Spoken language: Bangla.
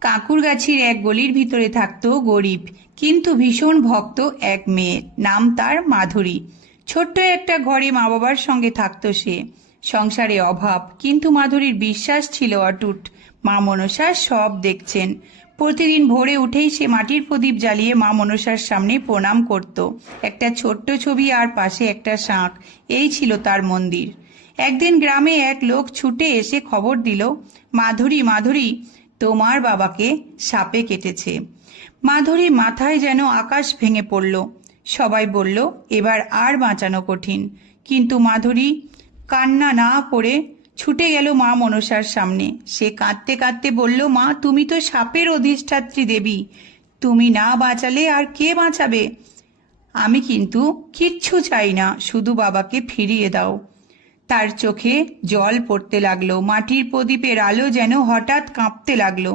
কাঁকুরগাছির এক গলির ভিতরে থাকতো গরিব কিন্তু ভীষণ ভক্ত এক মেয়ে। নাম তার মাধুরী। ছোট্ট একটা ঘরে মা বাবার সঙ্গে থাকতো সে। সংসারে অভাব, কিন্তু মাধুরীর বিশ্বাস ছিল অটুট। মা মনসা সব দেখছেন। প্রতিদিন ভোরে উঠেই সে মাটির প্রদীপ জ্বালিয়ে মা মনসার সামনে প্রণাম করত। একটা ছোট্ট ছবি আর পাশে একটা শাঁখ, এই ছিল তার মন্দির। একদিন গ্রামে এক লোক ছুটে এসে খবর দিল, মাধুরী মাধুরী, তোমার বাবাকে সাপে কেটেছে। মাধুরী মাথায় যেন আকাশ ভেঙে পড়ল। সবাই বলল এবার আর বাঁচানো কঠিন, কিন্তু মাধুরী কান্না না করে ছুটে গেল মা মনসার সামনে। সে কাঁদতে কাঁদতে বলল, মা, তুমি তো সাপের অধিষ্ঠাত্রী দেবী, তুমি না বাঁচালে আর কে বাঁচাবে? আমি কিন্তু কিচ্ছু চাই না, শুধু বাবাকে ফিরিয়ে দাও। তার চোখে জল পড়তে লাগলো, মাটির প্রদীপের আলো যেন হঠাৎ কাঁপতে লাগলো।